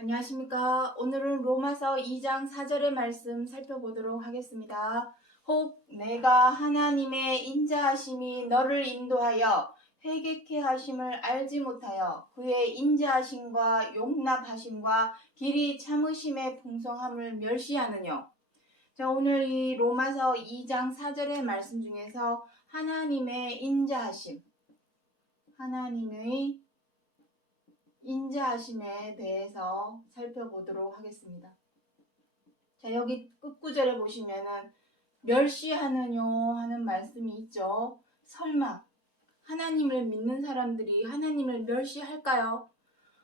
안녕하십니까. 오늘은 로마서 2장 4절의 말씀 살펴보도록 하겠습니다. 혹 내가 하나님의 인자하심이 너를 인도하여 회개케 하심을 알지 못하여 그의 인자하심과 용납하심과 길이 참으심의 풍성함을 멸시하느뇨. 자, 오늘 이 로마서 2장 4절의 말씀 중에서 하나님의 인자하심에 대해서 살펴보도록 하겠습니다. 자, 여기 끝구절에 보시면은 멸시하느뇨 하는 말씀이 있죠. 설마 하나님을 믿는 사람들이 하나님을 멸시할까요?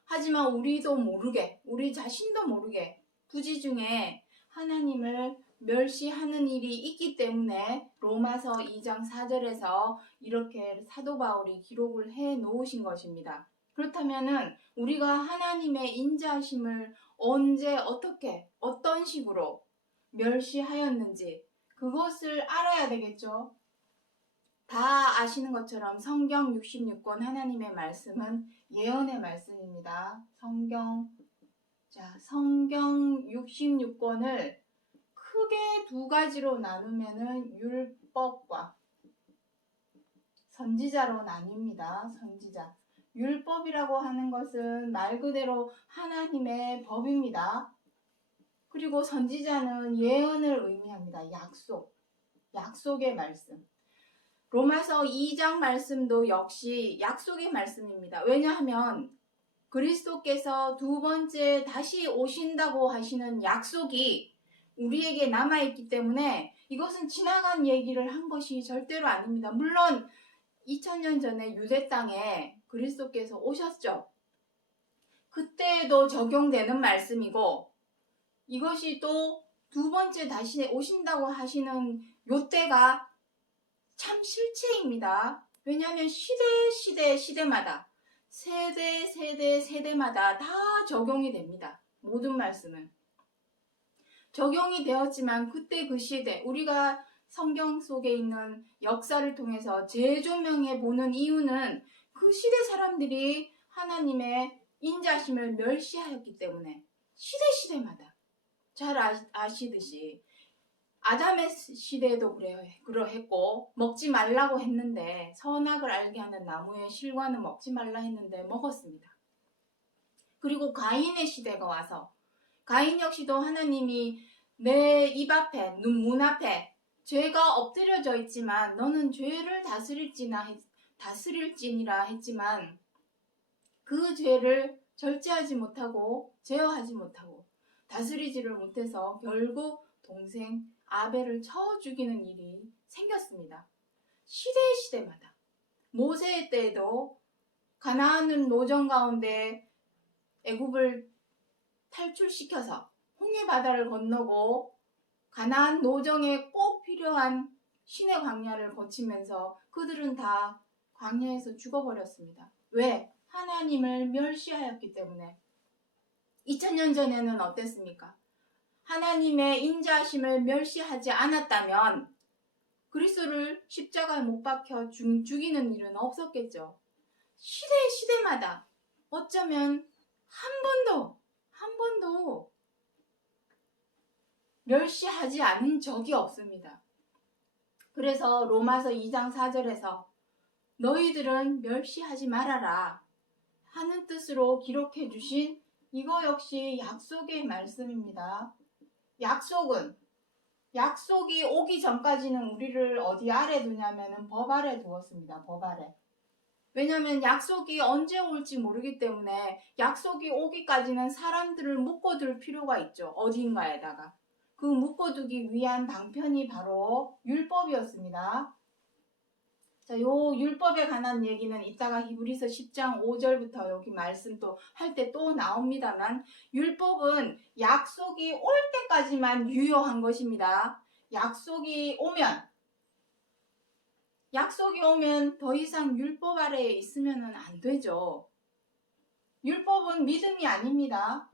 하지만 우리도 모르게, 우리 자신도 모르게 부지중에 하나님을 멸시하는 일이 있기 때문에 로마서 2장 4절에서 이렇게 사도 바울이 기록을 해 놓으신 것입니다. 그렇다면은 우리가 하나님의 인자하심을 언제 어떻게 어떤 식으로 멸시하였는지 그것을 알아야 되겠죠. 다 아시는 것처럼 성경 66권 하나님의 말씀은 예언의 말씀입니다. 성경 66권을 크게 두 가지로 나누면은 율법과 선지자로 나뉩니다. 선지자. 율법이라고 하는 것은 말 그대로 하나님의 법입니다. 그리고 선지자는 예언을 의미합니다. 약속의 말씀. 로마서 2장 말씀도 역시 약속의 말씀입니다. 왜냐하면 그리스도께서 두 번째 다시 오신다고 하시는 약속이 우리에게 남아있기 때문에 이것은 지나간 얘기를 한 것이 절대로 아닙니다. 물론 2000년 전에 유대 땅에 그리스도께서 오셨죠. 그때도 적용되는 말씀이고 이것이 또 두 번째 다시 오신다고 하시는 요때가 참 실체입니다. 왜냐하면 시대마다 세대마다 다 적용이 됩니다. 모든 말씀은 적용이 되었지만 그때 그 시대 우리가 성경 속에 있는 역사를 통해서 재조명해 보는 이유는 그 시대 사람들이 하나님의 인자심을 멸시하였기 때문에 시대마다 잘 아시듯이 아담의 시대에도 그러했고 먹지 말라고 했는데 선악을 알게 하는 나무의 실과는 먹지 말라 했는데 먹었습니다. 그리고 가인의 시대가 와서 가인 역시도 하나님이 내 입 앞에 문 앞에 죄가 엎드려져 있지만 너는 죄를 다스릴지니라 했지만 그 죄를 절제하지 못하고 제어하지 못하고 다스리지를 못해서 결국 동생 아벨을 쳐 죽이는 일이 생겼습니다. 시대마다 모세의 때에도 가나안 노정 가운데 애굽을 탈출시켜서 홍해 바다를 건너고 가나안 노정에 꼭 필요한 신의 광야를 거치면서 그들은 다 광야에서 죽어버렸습니다. 왜? 하나님을 멸시하였기 때문에. 2000년 전에는 어땠습니까? 하나님의 인자하심을 멸시하지 않았다면 그리스도를 십자가에 못 박혀 죽이는 일은 없었겠죠. 시대마다 어쩌면 한 번도 멸시하지 않은 적이 없습니다. 그래서 로마서 2장 4절에서 너희들은 멸시하지 말아라 하는 뜻으로 기록해 주신 이거 역시 약속의 말씀입니다. 약속이 오기 전까지는 우리를 어디 아래 두냐면은 법 아래 두었습니다. 법 아래. 왜냐하면 약속이 언제 올지 모르기 때문에 약속이 오기까지는 사람들을 묶어둘 필요가 있죠. 어딘가에다가. 그 묶어두기 위한 방편이 바로 율법이었습니다. 자, 요 율법에 관한 얘기는 이따가 히브리서 10장 5절부터 여기 말씀 또 할 때 또 나옵니다만 율법은 약속이 올 때까지만 유효한 것입니다. 약속이 오면 더 이상 율법 아래에 있으면 안 되죠. 율법은 믿음이 아닙니다.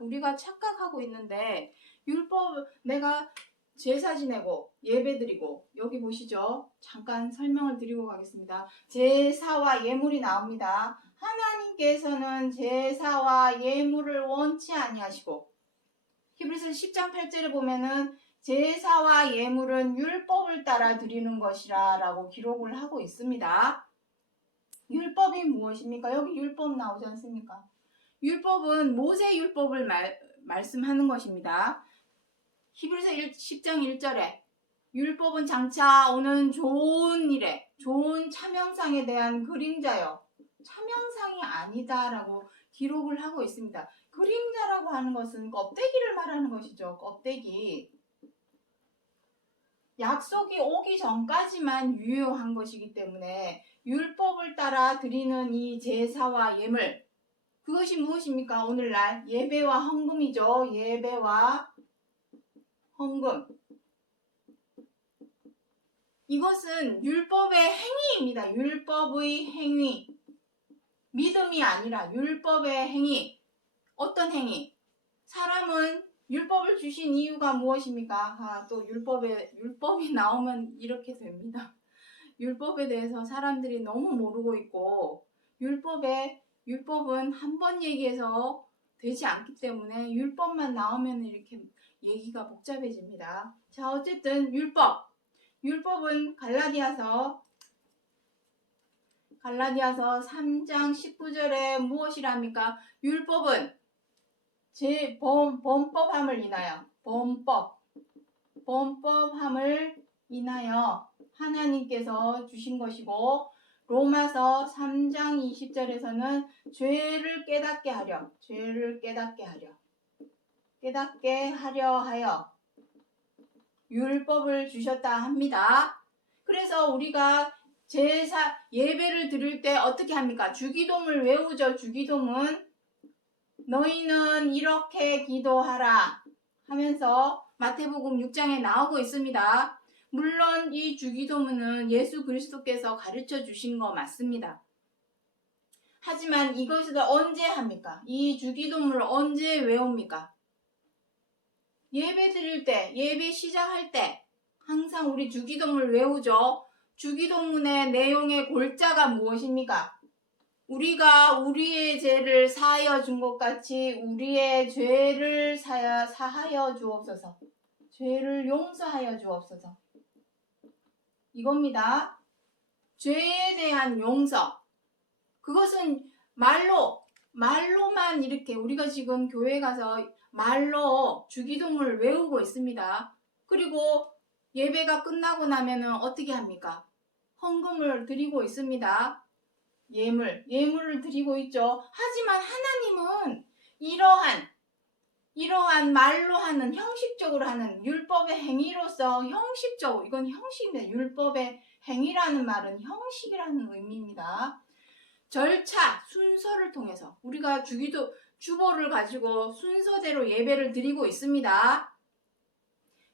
우리가 착각하고 있는데 율법 내가 제사 지내고 예배 드리고, 여기 보시죠. 잠깐 설명을 드리고 가겠습니다. 제사와 예물이 나옵니다. 하나님께서는 제사와 예물을 원치 아니하시고, 히브리서 10장 8절에 보면은 제사와 예물은 율법을 따라 드리는 것이라 라고 기록을 하고 있습니다. 율법이 무엇입니까? 여기 율법 나오지 않습니까? 율법은 모세 율법을 말씀하는 것입니다. 히브리서 10장 1절에 율법은 장차 오는 좋은 일에, 좋은 차명상에 대한 그림자요, 차명상이 아니다 라고 기록을 하고 있습니다. 그림자라고 하는 것은 껍데기를 말하는 것이죠. 껍데기. 약속이 오기 전까지만 유효한 것이기 때문에 율법을 따라 드리는 이 제사와 예물, 그것이 무엇입니까? 오늘날 예배와 헌금이죠. 예배와 헌금. 이것은 율법의 행위입니다. 율법의 행위. 믿음이 아니라 율법의 행위. 어떤 행위? 사람은 율법을 주신 이유가 무엇입니까? 또 율법이 나오면 이렇게 됩니다. 율법에 대해서 사람들이 너무 모르고 있고, 율법은 한 번 얘기해서 되지 않기 때문에 율법만 나오면 이렇게 얘기가 복잡해집니다. 자, 어쨌든 율법은 갈라디아서 3장 19절에 무엇이랍니까? 율법은 범법함을 인하여, 범법함을 인하여 하나님께서 주신 것이고, 로마서 3장 20절에서는 죄를 깨닫게 하여 율법을 주셨다 합니다. 그래서 우리가 예배를 드릴 때 어떻게 합니까? 주기도문을 외우죠. 주기도문. 너희는 이렇게 기도하라 하면서 마태복음 6장에 나오고 있습니다. 물론 이 주기도문은 예수 그리스도께서 가르쳐 주신 거 맞습니다. 하지만 이것을 언제 합니까? 이 주기도문을 언제 외웁니까? 예배 드릴 때, 예배 시작할 때 항상 우리 주기도문을 외우죠. 주기도문의 내용의 골자가 무엇입니까? 우리가 우리의 죄를 사하여 준 것 같이 우리의 죄를 사하여 주옵소서. 죄를 용서하여 주옵소서. 이겁니다. 죄에 대한 용서. 그것은 말로만 이렇게 우리가 지금 교회 가서 말로 주기도문을 외우고 있습니다. 그리고 예배가 끝나고 나면은 어떻게 합니까? 헌금을 드리고 있습니다. 예물을 드리고 있죠. 하지만 하나님은 이러한 말로 하는, 형식적으로 하는 율법의 행위로서 이건 형식입니다. 율법의 행위라는 말은 형식이라는 의미입니다. 절차, 순서를 통해서 우리가 주보를 가지고 순서대로 예배를 드리고 있습니다.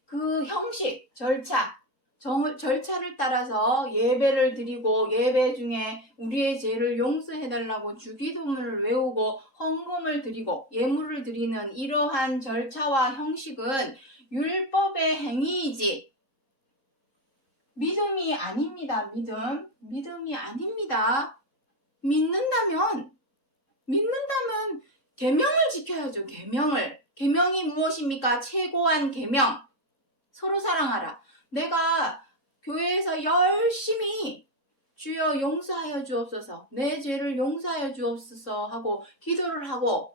그 형식, 절차를 따라서 예배를 드리고, 예배 중에 우리의 죄를 용서해달라고 주기도문을 외우고 헌금을 드리고 예물을 드리는 이러한 절차와 형식은 율법의 행위이지 믿음이 아닙니다. 믿음이 아닙니다. 믿는다면 계명을 지켜야죠. 계명이 무엇입니까? 최고한 계명. 서로 사랑하라. 내가 교회에서 열심히 주여 용서하여 주옵소서, 내 죄를 용서하여 주옵소서 하고 기도를 하고,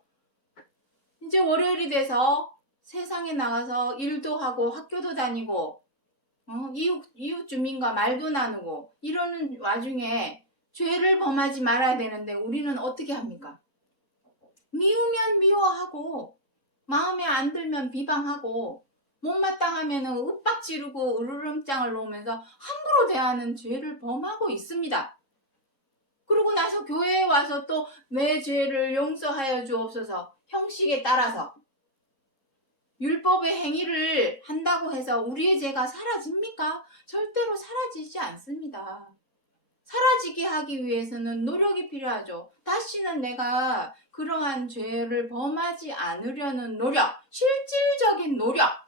이제 월요일이 돼서 세상에 나가서 일도 하고 학교도 다니고 이웃 주민과 말도 나누고 이러는 와중에 죄를 범하지 말아야 되는데 우리는 어떻게 합니까? 미우면 미워하고, 마음에 안 들면 비방하고, 못마땅하면 윽박 지르고 으르렁장을 놓으면서 함부로 대하는 죄를 범하고 있습니다. 그러고 나서 교회에 와서 또 내 죄를 용서하여 주옵소서, 형식에 따라서 율법의 행위를 한다고 해서 우리의 죄가 사라집니까? 절대로 사라지지 않습니다. 사라지게 하기 위해서는 노력이 필요하죠. 다시는 내가 그러한 죄를 범하지 않으려는 노력, 실질적인 노력.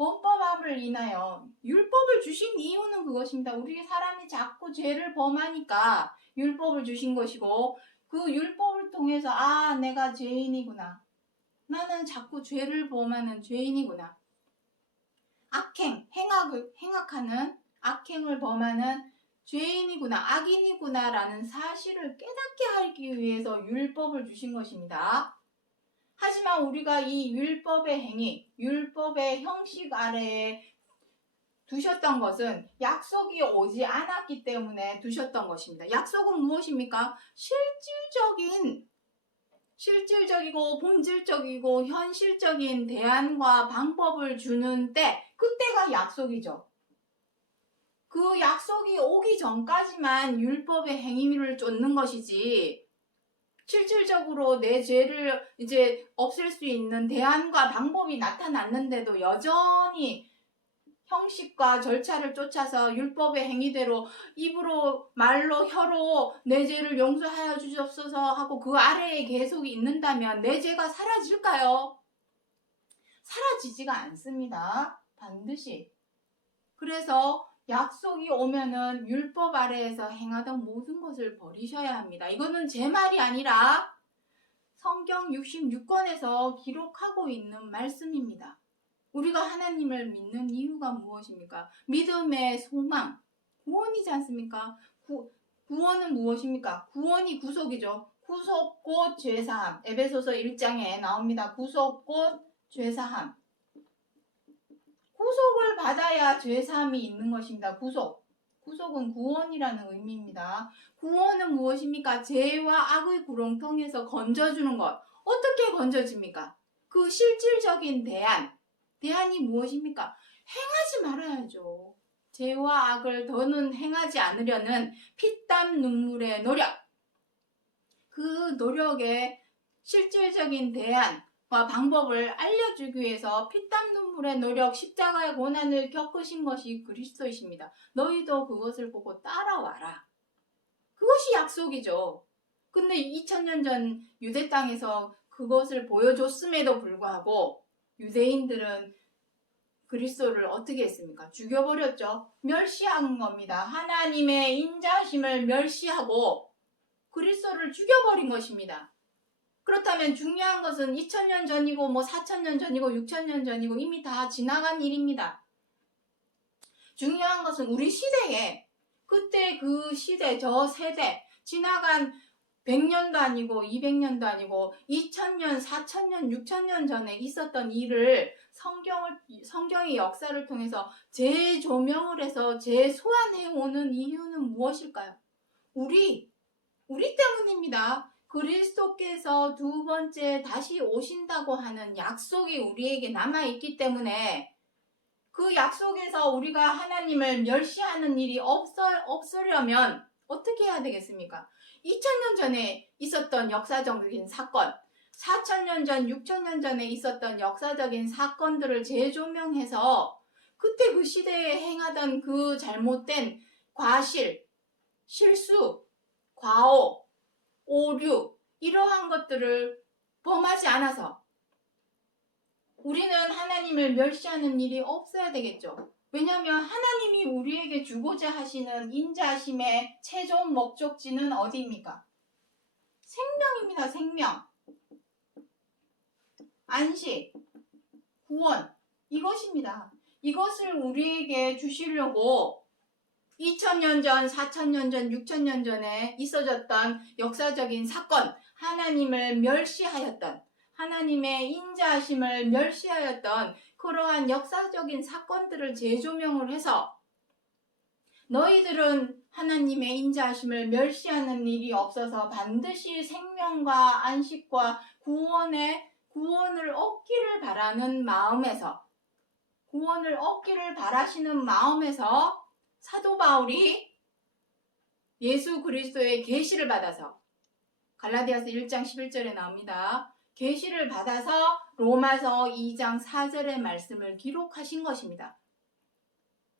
범법함을 인하여 율법을 주신 이유는 그것입니다. 우리 사람이 자꾸 죄를 범하니까 율법을 주신 것이고, 그 율법을 통해서 내가 죄인이구나. 나는 자꾸 죄를 범하는 죄인이구나. 행악하는 악행을 범하는 죄인이구나, 악인이구나 라는 사실을 깨닫게 하기 위해서 율법을 주신 것입니다. 하지만 우리가 이 율법의 행위, 율법의 형식 아래에 두셨던 것은 약속이 오지 않았기 때문에 두셨던 것입니다. 약속은 무엇입니까? 실질적이고 본질적이고 현실적인 대안과 방법을 주는 그때가 약속이죠. 그 약속이 오기 전까지만 율법의 행위를 쫓는 것이지, 실질적으로 내 죄를 이제 없앨 수 있는 대안과 방법이 나타났는데도 여전히 형식과 절차를 쫓아서 율법의 행위대로 입으로, 말로, 혀로 내 죄를 용서하여 주옵소서 하고 그 아래에 계속 있는다면 내 죄가 사라질까요? 사라지지가 않습니다. 반드시. 그래서 약속이 오면은 율법 아래에서 행하던 모든 것을 버리셔야 합니다. 이거는 제 말이 아니라 성경 66권에서 기록하고 있는 말씀입니다. 우리가 하나님을 믿는 이유가 무엇입니까? 믿음의 소망, 구원이지 않습니까? 구원은 무엇입니까? 구원이 구속이죠. 구속 곧 죄사함. 에베소서 1장에 나옵니다. 구속 곧 죄사함. 구속을 받아야 죄사함이 있는 것입니다. 구속은 구원이라는 의미입니다. 구원은 무엇입니까? 죄와 악의 구렁텅이에서 건져주는 것. 어떻게 건져집니까? 그 실질적인 대안이 무엇입니까? 행하지 말아야죠. 죄와 악을 더는 행하지 않으려는 피땀 눈물의 노력. 그 노력의 실질적인 대안과 방법을 알려주기 위해서 피땀 눈물의 노력, 십자가의 고난을 겪으신 것이 그리스도이십니다. 너희도 그것을 보고 따라와라. 그것이 약속이죠. 근데 2000년 전 유대 땅에서 그것을 보여줬음에도 불구하고 유대인들은 그리스도를 어떻게 했습니까? 죽여버렸죠. 멸시한 겁니다. 하나님의 인자심을 멸시하고 그리스도를 죽여버린 것입니다. 그렇다면 중요한 것은 2000년 전이고 4000년 전이고 6000년 전이고 이미 다 지나간 일입니다. 중요한 것은 우리 시대에, 그때 그 시대, 저 세대, 지나간 100년도 아니고 200년도 아니고 2000년, 4000년, 6000년 전에 있었던 일을 성경의 역사를 통해서 재조명을 해서 재소환해오는 이유는 무엇일까요? 우리 때문입니다. 그리스도께서 두 번째 다시 오신다고 하는 약속이 우리에게 남아있기 때문에 그 약속에서 우리가 하나님을 멸시하는 일이 없으려면 어떻게 해야 되겠습니까? 2000년 전에 있었던 역사적인 사건, 4000년 전, 6000년 전에 있었던 역사적인 사건들을 재조명해서 그때 그 시대에 행하던 그 잘못된 과실, 실수, 과오, 오류, 이러한 것들을 범하지 않아서 우리는 하나님을 멸시하는 일이 없어야 되겠죠. 왜냐하면 하나님이 우리에게 주고자 하시는 인자심의 최종 목적지는 어디입니까? 생명입니다. 생명. 안식, 구원, 이것입니다. 이것을 우리에게 주시려고 2000년 전, 4000년 전, 6000년 전에 있어졌던 역사적인 사건, 하나님을 멸시하였던, 하나님의 인자하심을 멸시하였던 그러한 역사적인 사건들을 재조명을 해서 너희들은 하나님의 인자하심을 멸시하는 일이 없어서 반드시 생명과 안식과 구원을 얻기를 바라는 마음에서, 구원을 얻기를 바라시는 마음에서 사도 바울이 예수 그리스도의 계시를 받아서, 갈라디아서 1장 11절에 나옵니다. 계시를 받아서 로마서 2장 4절의 말씀을 기록하신 것입니다.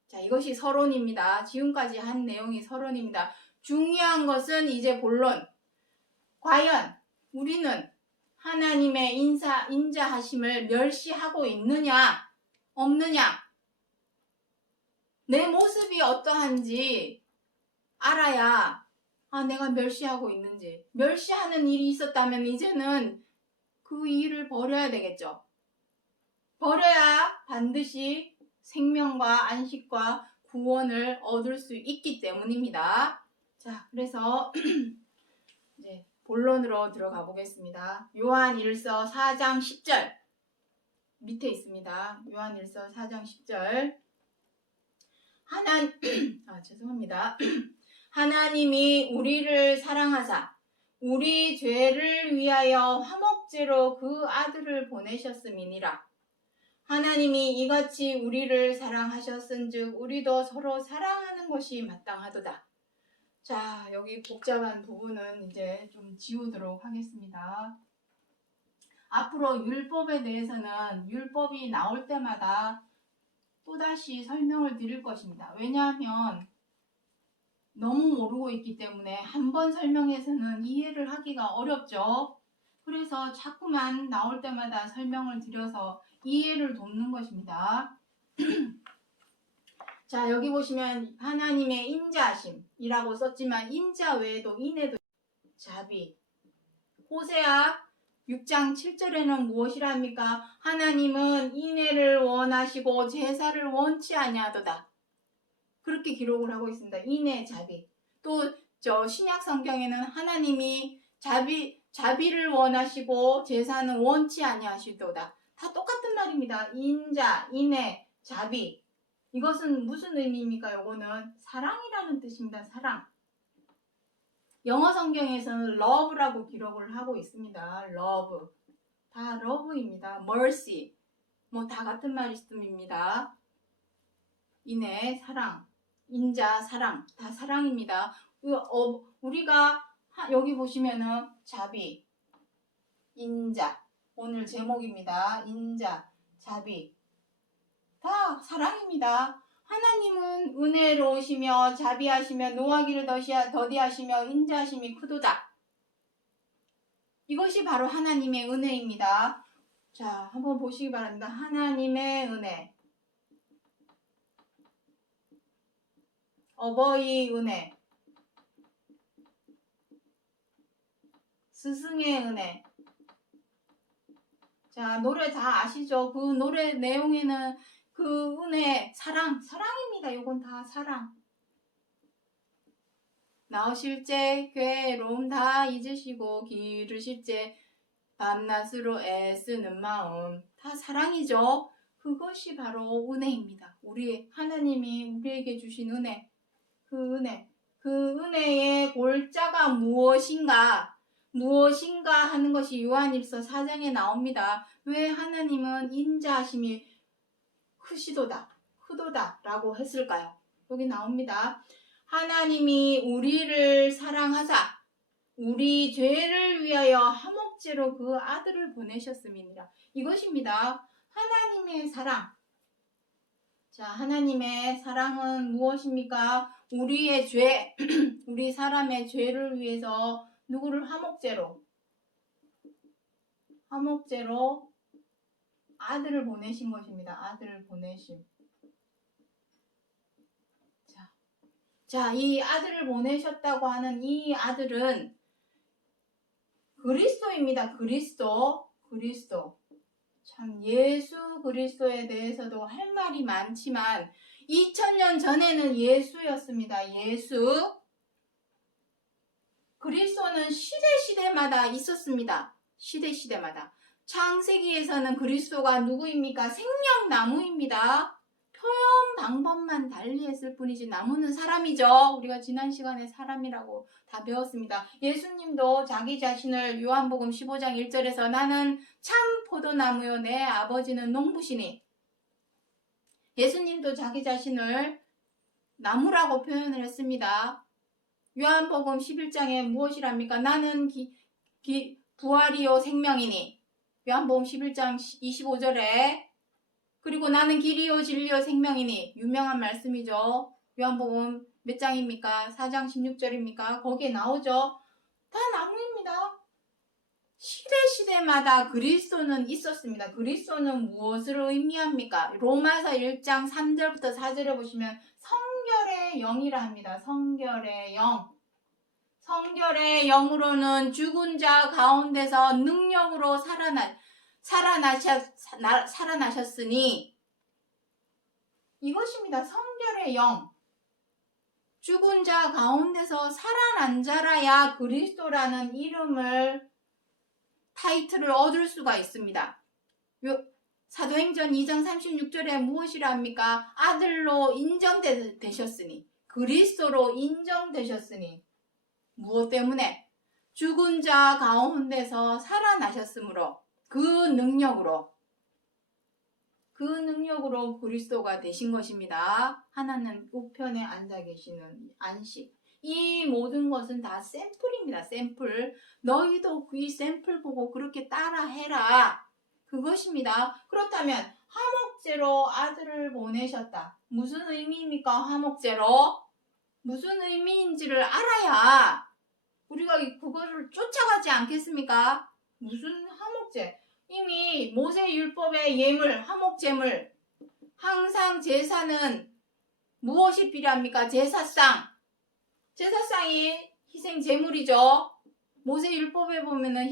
자, 이것이 서론입니다. 지금까지 한 내용이 서론입니다. 중요한 것은 이제 본론. 과연 우리는 하나님의 인자하심을 멸시하고 있느냐? 없느냐? 내 모습이 어떠한지 알아야 내가 멸시하고 있는지. 멸시하는 일이 있었다면 이제는 그 일을 버려야 되겠죠. 버려야 반드시 생명과 안식과 구원을 얻을 수 있기 때문입니다. 자, 그래서 이제 본론으로 들어가 보겠습니다. 요한일서 4장 10절 밑에 있습니다. 요한일서 4장 10절 죄송합니다. 하나님이 우리를 사랑하사 우리 죄를 위하여 화목제로 그 아들을 보내셨음이니라. 하나님이 이같이 우리를 사랑하셨은즉 우리도 서로 사랑하는 것이 마땅하도다. 자, 여기 복잡한 부분은 이제 좀 지우도록 하겠습니다. 앞으로 율법에 대해서는 율법이 나올 때마다 또다시 설명을 드릴 것입니다. 왜냐하면 너무 모르고 있기 때문에 한 번 설명해서는 이해를 하기가 어렵죠. 그래서 자꾸만 나올 때마다 설명을 드려서 이해를 돕는 것입니다. 자, 여기 보시면 하나님의 인자하심이라고 썼지만 인자 외에도 인에도 자비. 호세아 6장 7절에는 무엇이랍니까? 하나님은 인애를 원하시고 제사를 원치 아니하도다. 그렇게 기록을 하고 있습니다. 인애, 자비. 또 신약 성경에는 하나님이 자비를 원하시고 제사는 원치 아니하시도다. 다 똑같은 말입니다. 인자, 인애, 자비. 이것은 무슨 의미입니까? 이거는 사랑이라는 뜻입니다. 사랑. 영어 성경에서는 love라고 기록을 하고 있습니다. love. 다 love입니다. mercy. 다 같은 말씀입니다. 인애, 사랑. 인자, 사랑. 다 사랑입니다. 우리가 여기 보시면은 자비, 인자. 오늘 제목입니다. 인자, 자비. 다 사랑입니다. 하나님은 은혜로우시며 자비하시며 노하기를 더디하시며 인자하심이 크도다. 이것이 바로 하나님의 은혜입니다. 자, 한번 보시기 바랍니다. 하나님의 은혜. 어버이 은혜. 스승의 은혜. 자, 노래 다 아시죠? 그 노래 내용에는 그 은혜, 사랑입니다. 이건 다 사랑. 나오실 때 괴로움 다 잊으시고 기르실 때 밤낮으로 애쓰는 마음. 다 사랑이죠. 그것이 바로 은혜입니다. 하나님이 우리에게 주신 은혜. 그 은혜의 골자가 무엇인가 하는 것이 요한일서 4장에 나옵니다. 왜 하나님은 인자하심이 크도다 라고 했을까요? 여기 나옵니다. 하나님이 우리를 사랑하사 우리 죄를 위하여 화목제로 그 아들을 보내셨음이니라. 이것입니다. 하나님의 사랑. 자, 하나님의 사랑은 무엇입니까? 우리의 죄, 우리 사람의 죄를 위해서 누구를 화목제로 아들을 보내신 것입니다. 아들을 보내심. 자, 이 아들을 보내셨다고 하는 이 아들은 그리스도입니다. 그리스도. 참 예수 그리스도에 대해서도 할 말이 많지만 2000년 전에는 예수였습니다. 예수. 그리스도는 시대마다 있었습니다. 시대마다. 창세기에서는 그리스도가 누구입니까? 생명나무입니다. 표현 방법만 달리했을 뿐이지 나무는 사람이죠. 우리가 지난 시간에 사람이라고 다 배웠습니다. 예수님도 자기 자신을 요한복음 15장 1절에서 나는 참 포도나무요 내 아버지는 농부시니, 예수님도 자기 자신을 나무라고 표현을 했습니다. 요한복음 11장에 무엇이랍니까? 나는 부활이요 생명이니, 요한복음 11장 25절에 그리고 나는 길이요 진리요 생명이니, 유명한 말씀이죠. 요한복음 몇 장입니까? 4장 16절입니까? 거기에 나오죠. 다 나무입니다. 시대마다 그리스도는 있었습니다. 그리스도는 무엇을 의미합니까? 로마서 1장 3절부터 4절에 보시면 성결의 영이라 합니다. 성결의 영. 성결의 영으로는 죽은 자 가운데서 능력으로 살아나셨으니 이것입니다. 성결의 영. 죽은 자 가운데서 살아난 자라야 그리스도라는 이름을 타이틀을 얻을 수가 있습니다. 사도행전 2장 36절에 무엇이라 합니까? 아들로 인정되셨으니, 그리스도로 인정되셨으니, 무엇 때문에? 죽은 자 가운데서 살아나셨으므로, 그 능력으로 그리스도가 되신 것입니다. 하나님 우편에 앉아 계시는 안식. 이 모든 것은 다 샘플입니다. 샘플. 너희도 이 샘플 보고 그렇게 따라해라. 그것입니다. 그렇다면 화목제로 아들을 보내셨다. 무슨 의미입니까? 화목제로? 무슨 의미인지를 알아야 우리가 그거를 쫓아가지 않겠습니까? 무슨 화목제? 이미 모세율법의 예물, 화목제물, 항상 제사는 무엇이 필요합니까? 제사상이 희생제물이죠. 모세율법에 보면은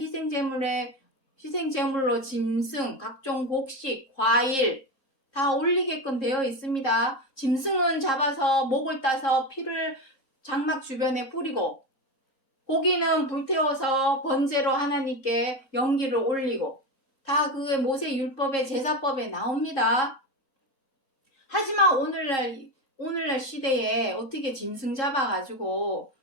희생제물로 짐승, 각종 곡식, 과일 다 올리게끔 되어 있습니다. 짐승은 잡아서 목을 따서 피를 장막 주변에 뿌리고, 고기는 불태워서 번제로 하나님께 연기를 올리고, 다 그 모세율법의 제사법에 나옵니다. 하지만 오늘날 시대에 어떻게 짐승 잡아가지고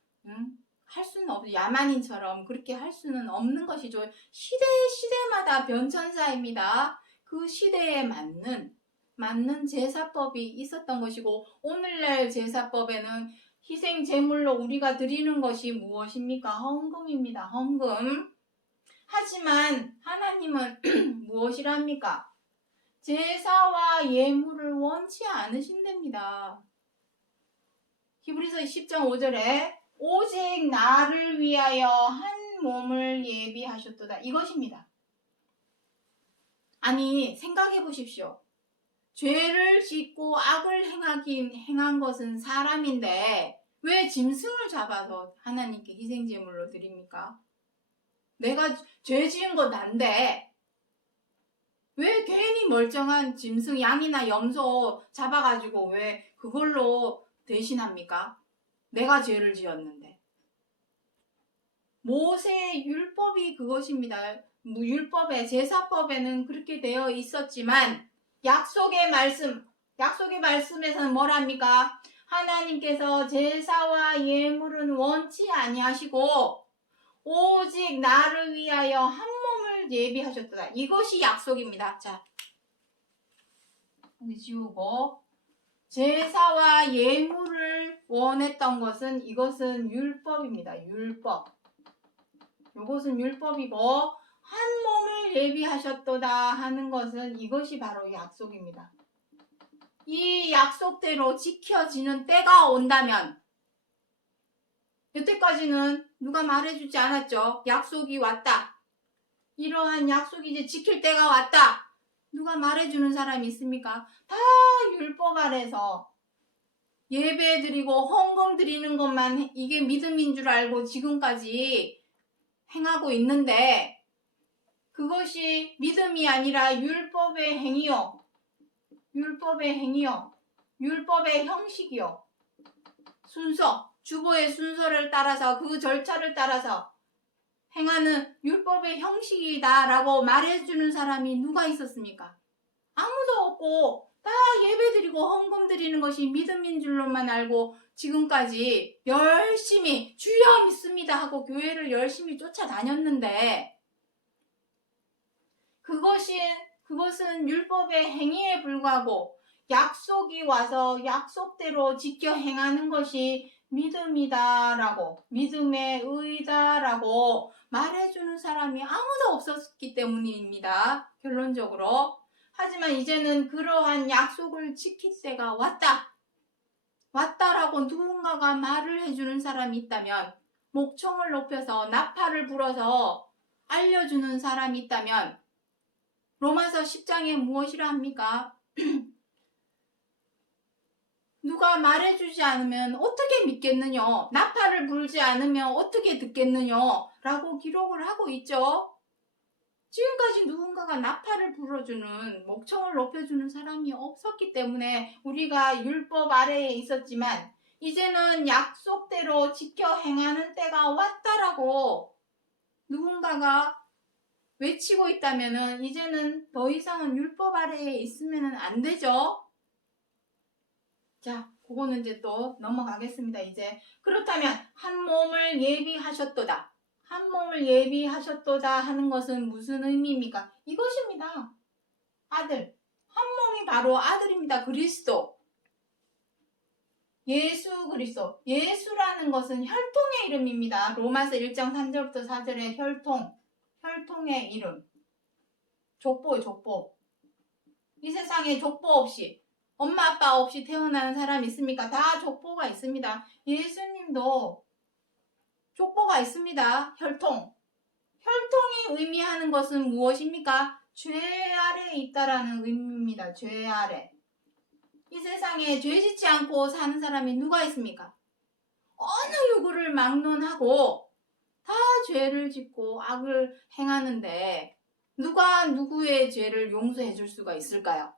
할 수는 없죠. 야만인처럼 그렇게 할 수는 없는 것이죠. 시대마다 변천사입니다. 그 시대에 맞는 제사법이 있었던 것이고, 오늘날 제사법에는 희생 제물로 우리가 드리는 것이 무엇입니까? 헌금입니다. 헌금. 하지만 하나님은 무엇이라 합니까? 제사와 예물을 원치 않으신답니다. 히브리서 10장 5절에 오직 나를 위하여 한 몸을 예비하셨도다. 이것입니다. 아니, 생각해 보십시오. 죄를 짓고 악을 행한 것은 사람인데 왜 짐승을 잡아서 하나님께 희생제물로 드립니까? 내가 죄 지은 거 난데 왜 괜히 멀쩡한 짐승, 양이나 염소 잡아가지고 왜 그걸로 대신합니까? 내가 죄를 지었는데. 모세의 율법이 그것입니다. 율법에, 제사법에는 그렇게 되어 있었지만 약속의 말씀에서는 뭐랍니까? 하나님께서 제사와 예물은 원치 아니하시고 오직 나를 위하여 한 몸을 예비하셨도다. 이것이 약속입니다. 자, 여기 지우고, 제사와 예물을 원했던 것은 이것은 율법입니다. 율법. 이것은 율법이고, 한 몸을 예비하셨도다 하는 것은 이것이 바로 약속입니다. 이 약속대로 지켜지는 때가 온다면, 여태까지는 누가 말해주지 않았죠. 약속이 왔다. 이러한 약속이 이제 지킬 때가 왔다. 누가 말해주는 사람이 있습니까? 다 율법 아래서 예배 드리고 헌금 드리는 것만 이게 믿음인 줄 알고 지금까지 행하고 있는데, 그것이 믿음이 아니라 율법의 행위요. 율법의 형식이요. 주보의 순서를 따라서, 그 절차를 따라서 행하는 율법의 형식이다라고 말해주는 사람이 누가 있었습니까? 아무도 없고 다 예배드리고 헌금 드리는 것이 믿음인 줄로만 알고 지금까지 열심히 주여 믿습니다 하고 교회를 열심히 쫓아다녔는데, 그것은 율법의 행위에 불과하고 약속이 와서 약속대로 지켜 행하는 것이 믿음이다라고, 믿음의 의다라고 말해주는 사람이 아무도 없었기 때문입니다. 결론적으로. 하지만 이제는 그러한 약속을 지킬 때가 왔다라고 누군가가 말을 해주는 사람이 있다면, 목청을 높여서 나팔을 불어서 알려주는 사람이 있다면 로마서 10장에 무엇이라 합니까? 누가 말해주지 않으면 어떻게 믿겠느냐? 나팔을 불지 않으면 어떻게 듣겠느냐? 라고 기록을 하고 있죠. 지금까지 누군가가 나팔을 불어주는, 목청을 높여주는 사람이 없었기 때문에 우리가 율법 아래에 있었지만 이제는 약속대로 지켜 행하는 때가 왔다라고 누군가가 외치고 있다면 이제는 더 이상은 율법 아래에 있으면 안 되죠. 자, 그거는 이제 또 넘어가겠습니다. 이제 그렇다면 한 몸을 예비하셨도다. 한 몸을 예비하셨도다 하는 것은 무슨 의미입니까? 이것입니다. 아들. 한 몸이 바로 아들입니다. 그리스도. 예수 그리스도. 예수라는 것은 혈통의 이름입니다. 로마서 1장 3절부터 4절의 혈통의 이름. 족보. 이 세상에 족보 없이, 엄마 아빠 없이 태어나는 사람 있습니까? 다 족보가 있습니다. 예수님도 족보가 있습니다. 혈통이 의미하는 것은 무엇입니까? 죄 아래에 있다라는 의미입니다. 죄 아래. 이 세상에 죄 짓지 않고 사는 사람이 누가 있습니까? 어느 누구를 막론하고 다 죄를 짓고 악을 행하는데 누가 누구의 죄를 용서해 줄 수가 있을까요?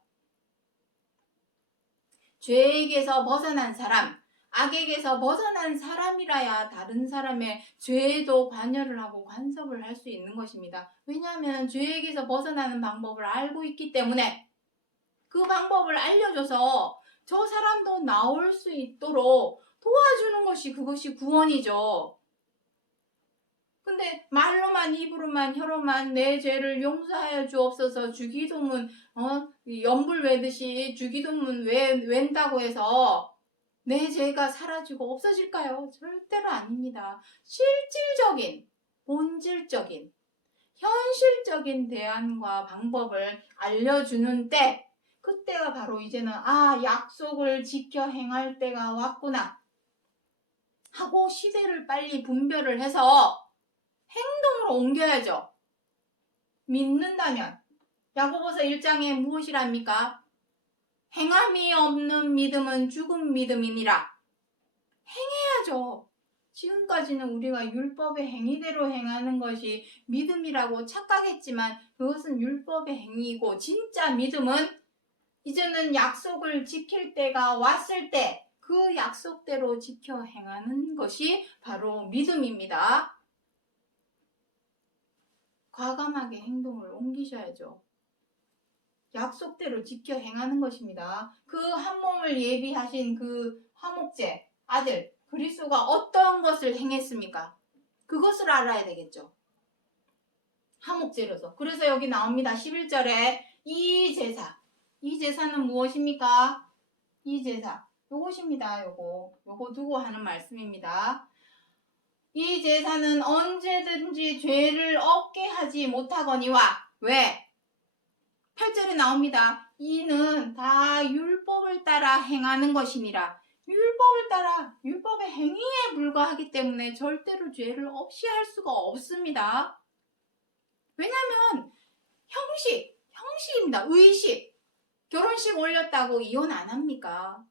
죄에게서 벗어난 사람, 악에게서 벗어난 사람이라야 다른 사람의 죄에도 관여를 하고 간섭을 할 수 있는 것입니다. 왜냐하면 죄에게서 벗어나는 방법을 알고 있기 때문에 그 방법을 알려줘서 저 사람도 나올 수 있도록 도와주는 것이 그것이 구원이죠. 근데 말로만 입으로만 혀로만 내 죄를 용서하여 주옵소서 주기도문 연불 외듯이 주기도문 웬다고 해서 내 죄가 사라지고 없어질까요? 절대로 아닙니다. 실질적인, 본질적인, 현실적인 대안과 방법을 알려주는 때 그때가 바로 이제는 약속을 지켜 행할 때가 왔구나 하고 시대를 빨리 분별을 해서 행동으로 옮겨야죠. 믿는다면 야고보서 1장에 무엇이랍니까? 행함이 없는 믿음은 죽은 믿음이니라. 행해야죠. 지금까지는 우리가 율법의 행위대로 행하는 것이 믿음이라고 착각했지만 그것은 율법의 행위이고 진짜 믿음은 이제는 약속을 지킬 때가 왔을 때 그 약속대로 지켜 행하는 것이 바로 믿음입니다. 과감하게 행동을 옮기셔야죠. 약속대로 지켜 행하는 것입니다. 그 한 몸을 예비하신 그 화목제 아들 그리스도가 어떤 것을 행했습니까? 그것을 알아야 되겠죠. 화목제로서. 그래서 여기 나옵니다. 11절에 이 제사는 무엇입니까? 이 제사. 요것입니다. 요거 두고 하는 말씀입니다. 이 제사는 언제든지 죄를 없게 하지 못하거니와 왜? 8절에 나옵니다. 이는 다 율법을 따라 행하는 것이니라. 율법을 따라 율법의 행위에 불과하기 때문에 절대로 죄를 없이 할 수가 없습니다. 왜냐하면 형식입니다. 의식. 결혼식 올렸다고 이혼 안 합니까?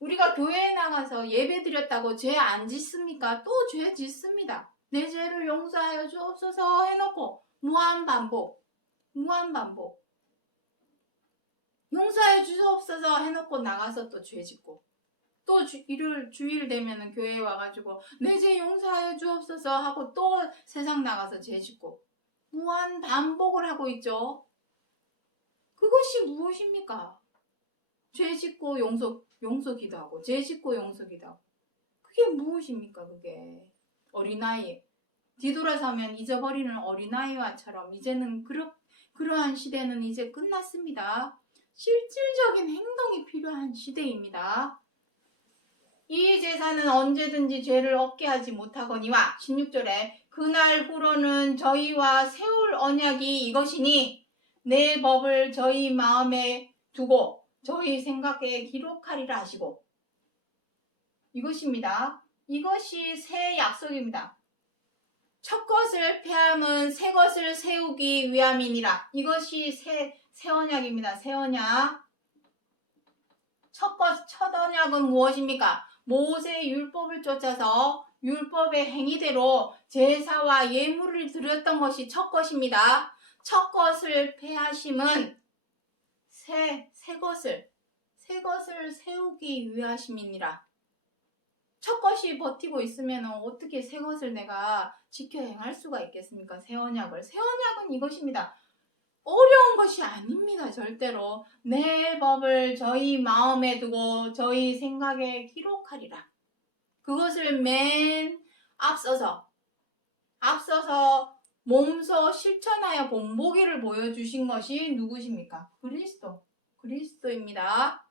우리가 교회에 나가서 예배 드렸다고 죄 안 짓습니까? 또 죄 짓습니다. 내 죄를 용서하여 주옵소서 해놓고 무한반복. 용서해 주옵소서 해놓고 나가서 또 죄 짓고 또 주일 되면 교회에 와가지고 내 죄 용서하여 주옵소서 하고 또 세상 나가서 죄 짓고 무한반복을 하고 있죠. 그것이 무엇입니까? 죄 짓고 용서 기도하고 죄 짓고 용서 기도하고 그게 무엇입니까? 그게 어린아이 뒤돌아서면 잊어버리는 어린아이와처럼 이제는 그러한 시대는 이제 끝났습니다. 실질적인 행동이 필요한 시대입니다. 이 제사는 언제든지 죄를 없게 하지 못하거니와 16절에 그날 후로는 저희와 세울 언약이 이것이니 내 법을 저희 마음에 두고 저희 생각에 기록하리라 하시고 이것입니다. 이것이 새 약속입니다. 첫 것을 폐함은 새 것을 세우기 위함이니라. 이것이 새 언약입니다. 새 언약. 첫 언약은 무엇입니까? 모세의 율법을 쫓아서 율법의 행위대로 제사와 예물을 드렸던 것이 첫 것입니다. 첫 것을 폐하심은 새 것을 세우기 위하심이니라. 첫 것이 버티고 있으면 어떻게 새 것을 내가 지켜 행할 수가 있겠습니까? 새 언약을. 새 언약은 이것입니다. 어려운 것이 아닙니다. 절대로. 내 법을 저희 마음에 두고 저희 생각에 기록하리라. 그것을 맨 앞서서 몸소 실천하여 본보기를 보여주신 것이 누구십니까? 그리스도입니다.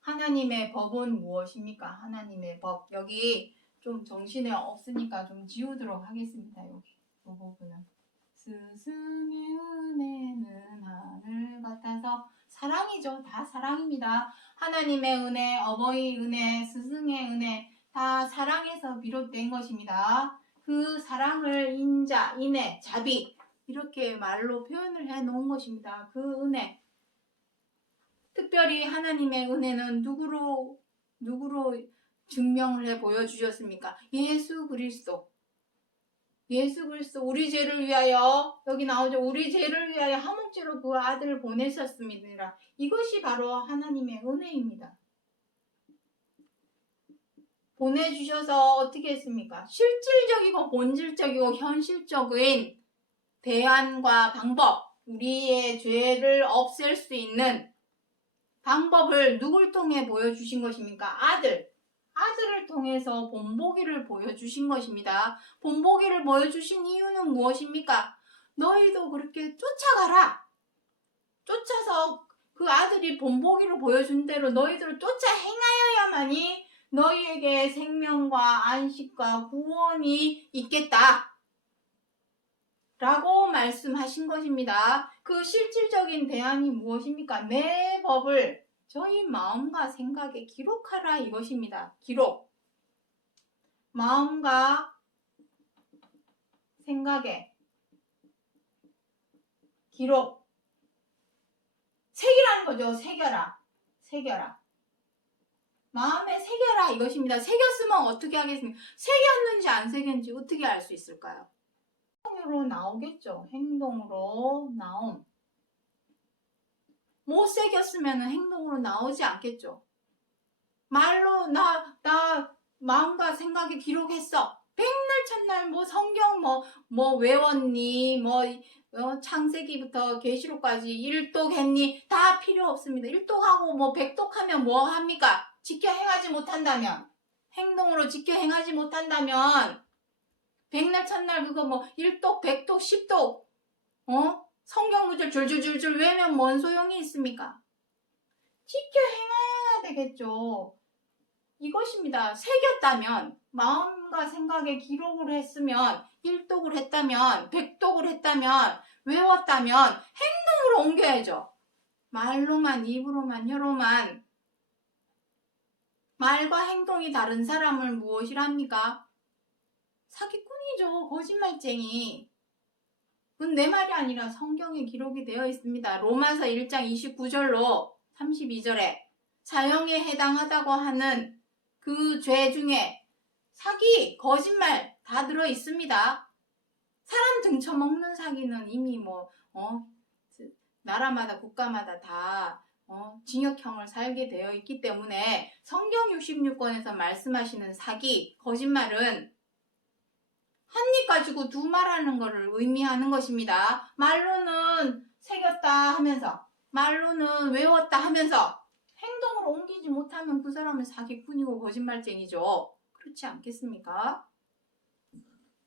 하나님의 법은 무엇입니까? 하나님의 법. 여기 좀 정신에 없으니까 좀 지우도록 하겠습니다. 여기 이 부분은. 스승의 은혜는 하늘 같아서 사랑이죠. 다 사랑입니다. 하나님의 은혜, 어버이 은혜, 스승의 은혜 다 사랑에서 비롯된 것입니다. 그 사랑을 인자, 인애, 자비 이렇게 말로 표현을 해 놓은 것입니다. 그 은혜. 특별히 하나님의 은혜는 누구로 증명을 해 보여주셨습니까? 예수 그리스도 우리 죄를 위하여 여기 나오죠. 우리 죄를 위하여 한목제로 그 아들을 보내셨습니다. 이것이 바로 하나님의 은혜입니다. 보내주셔서 어떻게 했습니까? 실질적이고 본질적이고 현실적인 대안과 방법, 우리의 죄를 없앨 수 있는 방법을 누굴 통해 보여주신 것입니까? 아들을 통해서 본보기를 보여주신 것입니다. 본보기를 보여주신 이유는 무엇입니까? 너희도 그렇게 쫓아가라. 쫓아서 그 아들이 본보기를 보여준 대로 너희들을 쫓아 행하여야만이 너희에게 생명과 안식과 구원이 있겠다. 라고 말씀하신 것입니다. 그 실질적인 대안이 무엇입니까? 내 법을 저희 마음과 생각에 기록하라 이것입니다. 기록. 마음과 생각에 기록. 새기라는 거죠. 새겨라. 마음에 새겨라 이것입니다. 새겼으면 어떻게 하겠습니까? 새겼는지 안 새겼는지 어떻게 알 수 있을까요? 행동으로 나오겠죠. 행동으로 나옴. 못 새겼으면 행동으로 나오지 않겠죠. 말로 나 마음과 생각에 기록했어. 백날 첫날 뭐 성경 뭐 외웠니 창세기부터 계시록까지 일독했니 다 필요 없습니다. 일독하고 뭐 백독하면 뭐 합니까? 지켜 행하지 못한다면 행동으로 지켜 행하지 못한다면 백날 첫날 그거 뭐 일독 백독 십독 성경 구절 줄줄줄줄 외우면 뭔 소용이 있습니까? 지켜 행해야 되겠죠. 이것입니다. 새겼다면 마음과 생각에 기록을 했으면 일독을 했다면 백독을 했다면 외웠다면 행동으로 옮겨야죠. 말로만 입으로만 혀로만 말과 행동이 다른 사람을 무엇이랍니까? 사기꾼이죠. 거짓말쟁이. 그건 내 말이 아니라 성경에 기록이 되어 있습니다. 로마서 1장 29절로 32절에 사형에 해당하다고 하는 그 죄 중에 사기, 거짓말 다 들어 있습니다. 사람 등쳐먹는 사기는 이미 나라마다 국가마다 다 징역형을 살게 되어 있기 때문에 성경 66권에서 말씀하시는 사기, 거짓말은 한 입 가지고 두 말하는 것을 의미하는 것입니다. 말로는 새겼다 하면서 말로는 외웠다 하면서 행동으로 옮기지 못하면 그 사람은 사기꾼이고 거짓말쟁이죠. 그렇지 않겠습니까?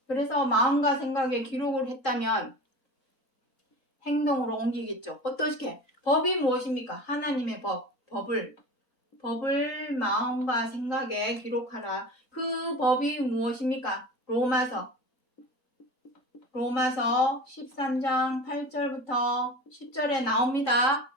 그래서 마음과 생각에 기록을 했다면 행동으로 옮기겠죠. 어떻게? 법이 무엇입니까? 하나님의 법을 마음과 생각에 기록하라. 그 법이 무엇입니까? 로마서 13장 8절부터 10절에 나옵니다.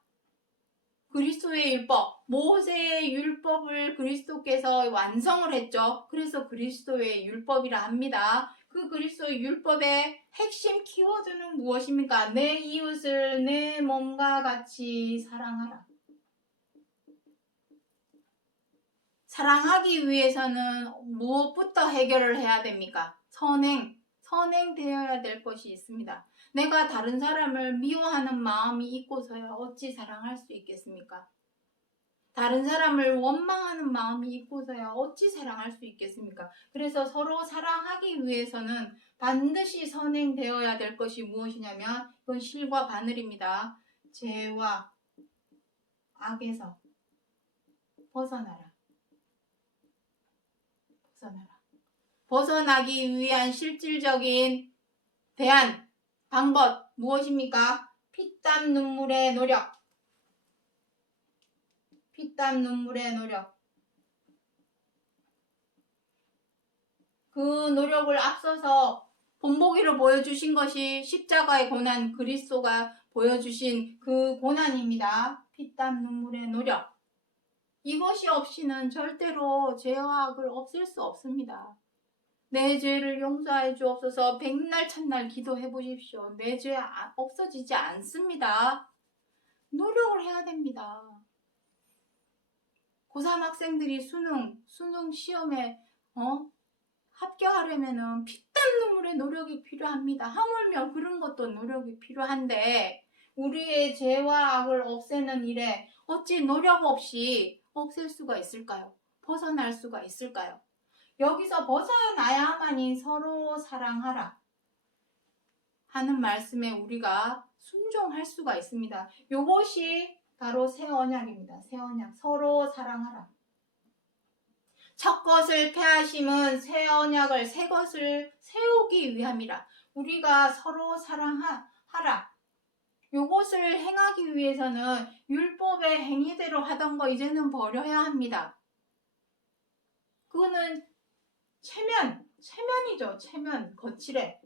그리스도의 율법, 모세의 율법을 그리스도께서 완성을 했죠. 그래서 그리스도의 율법이라 합니다. 그 그리스도 율법의 핵심 키워드는 무엇입니까? 내 이웃을 내 몸과 같이 사랑하라. 사랑하기 위해서는 무엇부터 해결을 해야 됩니까? 선행되어야 될 것이 있습니다. 내가 다른 사람을 미워하는 마음이 있고서야 어찌 사랑할 수 있겠습니까? 다른 사람을 원망하는 마음이 있고서야 어찌 사랑할 수 있겠습니까? 그래서 서로 사랑하기 위해서는 반드시 선행되어야 될 것이 무엇이냐면 이건 실과 바늘입니다. 죄와 악에서 벗어나라. 벗어나기 위한 실질적인 대안, 방법 무엇입니까? 피땀 눈물의 노력. 피땀 눈물의 노력. 그 노력을 앞서서 본보기로 보여주신 것이 십자가의 고난, 그리스도가 보여주신 그 고난입니다. 피땀 눈물의 노력. 이것이 없이는 절대로 죄와 악을 없앨 수 없습니다. 내 죄를 용서해 주옵소서. 백날 천날 기도해 보십시오. 내 죄 없어지지 않습니다. 노력을 해야 됩니다. 고3 학생들이 수능 시험에 합격하려면은 피땀 눈물의 노력이 필요합니다. 하물며 그런 것도 노력이 필요한데 우리의 죄와 악을 없애는 일에 어찌 노력 없이 없앨 수가 있을까요? 벗어날 수가 있을까요? 여기서 벗어나야만이 서로 사랑하라 하는 말씀에 우리가 순종할 수가 있습니다. 이것이 바로 새 언약입니다. 새 언약. 서로 사랑하라. 첫 것을 폐하심은 새 언약을 새 것을 세우기 위함이라. 우리가 서로 사랑하라. 요것을 행하기 위해서는 율법의 행위대로 하던 거 이제는 버려야 합니다. 그거는 체면이죠. 체면, 거칠해.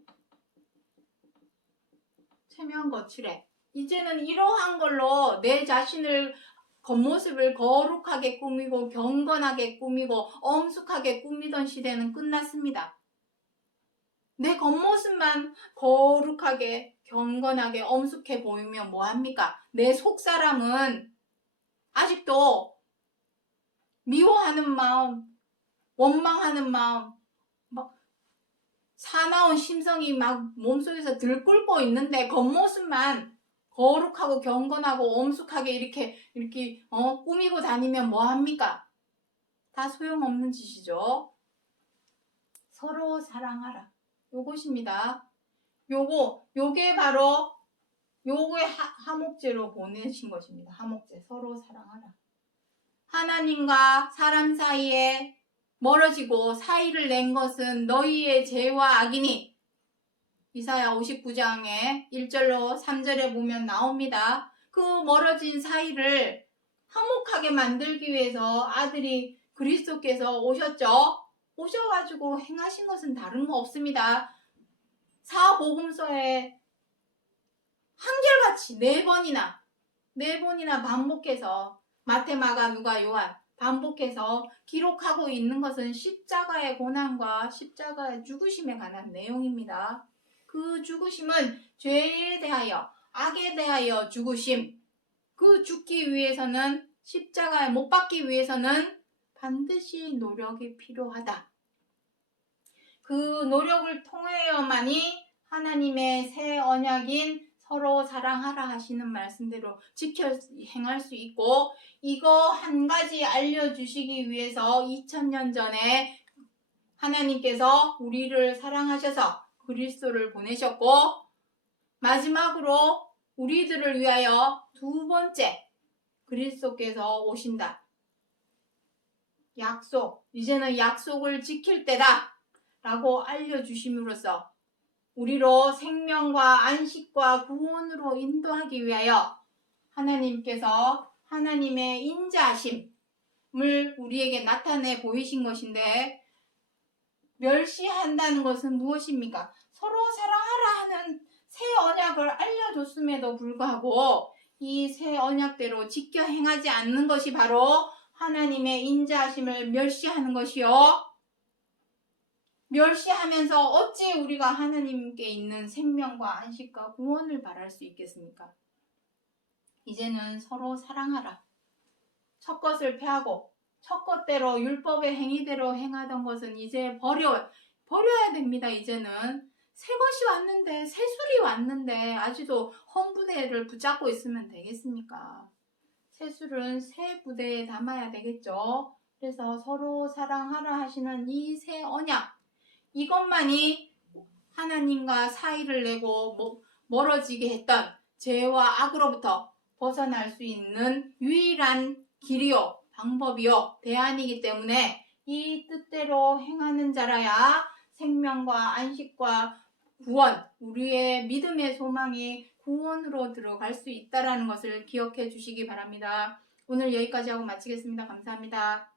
체면, 거칠해. 이제는 이러한 걸로 내 자신을 겉모습을 거룩하게 꾸미고 경건하게 꾸미고 엄숙하게 꾸미던 시대는 끝났습니다. 내 겉모습만 거룩하게 경건하게 엄숙해 보이면 뭐합니까? 내 속사람은 아직도 미워하는 마음, 원망하는 마음, 막 사나운 심성이 막 몸속에서 들끓고 있는데 겉모습만 거룩하고 경건하고 엄숙하게 이렇게 꾸미고 다니면 뭐합니까? 다 소용없는 짓이죠. 서로 사랑하라. 요것입니다. 요게 바로 요거의 하목제로 보내신 것입니다. 하목제. 서로 사랑하라. 하나님과 사람 사이에 멀어지고 사이를 낸 것은 너희의 죄와 악이니 이사야 59장에 1절로 3절에 보면 나옵니다. 그 멀어진 사이를 화목하게 만들기 위해서 아들이 그리스도께서 오셨죠. 오셔가지고 행하신 것은 다른 거 없습니다. 사복음서에 한결같이 네 번이나 반복해서 마태, 마가, 누가, 요한 반복해서 기록하고 있는 것은 십자가의 고난과 십자가의 죽으심에 관한 내용입니다. 그 죽으심은 죄에 대하여, 악에 대하여 죽으심. 그 죽기 위해서는 십자가에 못 박기 위해서는 반드시 노력이 필요하다. 그 노력을 통하여만이 하나님의 새 언약인 서로 사랑하라 하시는 말씀대로 행할 수 있고, 이거 한 가지 알려주시기 위해서 2000년 전에 하나님께서 우리를 사랑하셔서 그리스도를 보내셨고, 마지막으로 우리들을 위하여 두 번째 그리스도께서 오신다. 이제는 약속을 지킬 때다 라고 알려주심으로써 우리로 생명과 안식과 구원으로 인도하기 위하여 하나님께서 하나님의 인자하심을 우리에게 나타내 보이신 것인데, 멸시한다는 것은 무엇입니까? 서로 사랑하라 하는 새 언약을 알려줬음에도 불구하고 이 새 언약대로 지켜 행하지 않는 것이 바로 하나님의 인자하심을 멸시하는 것이요, 멸시하면서 어찌 우리가 하나님께 있는 생명과 안식과 구원을 바랄 수 있겠습니까? 이제는 서로 사랑하라. 첫 것을 패하고 첫 것대로 율법의 행위대로 행하던 것은 이제 버려야 됩니다. 이제는 새 것이 왔는데, 새 술이 왔는데 아직도 헌부대를 붙잡고 있으면 되겠습니까? 새 술은 새 부대에 담아야 되겠죠. 그래서 서로 사랑하라 하시는 이 새 언약, 이것만이 하나님과 사이를 내고 멀어지게 했던 죄와 악으로부터 벗어날 수 있는 유일한 길이요, 방법이요, 대안이기 때문에 이 뜻대로 행하는 자라야 생명과 안식과 구원, 우리의 믿음의 소망이 구원으로 들어갈 수 있다는 것을 기억해 주시기 바랍니다. 오늘 여기까지 하고 마치겠습니다. 감사합니다.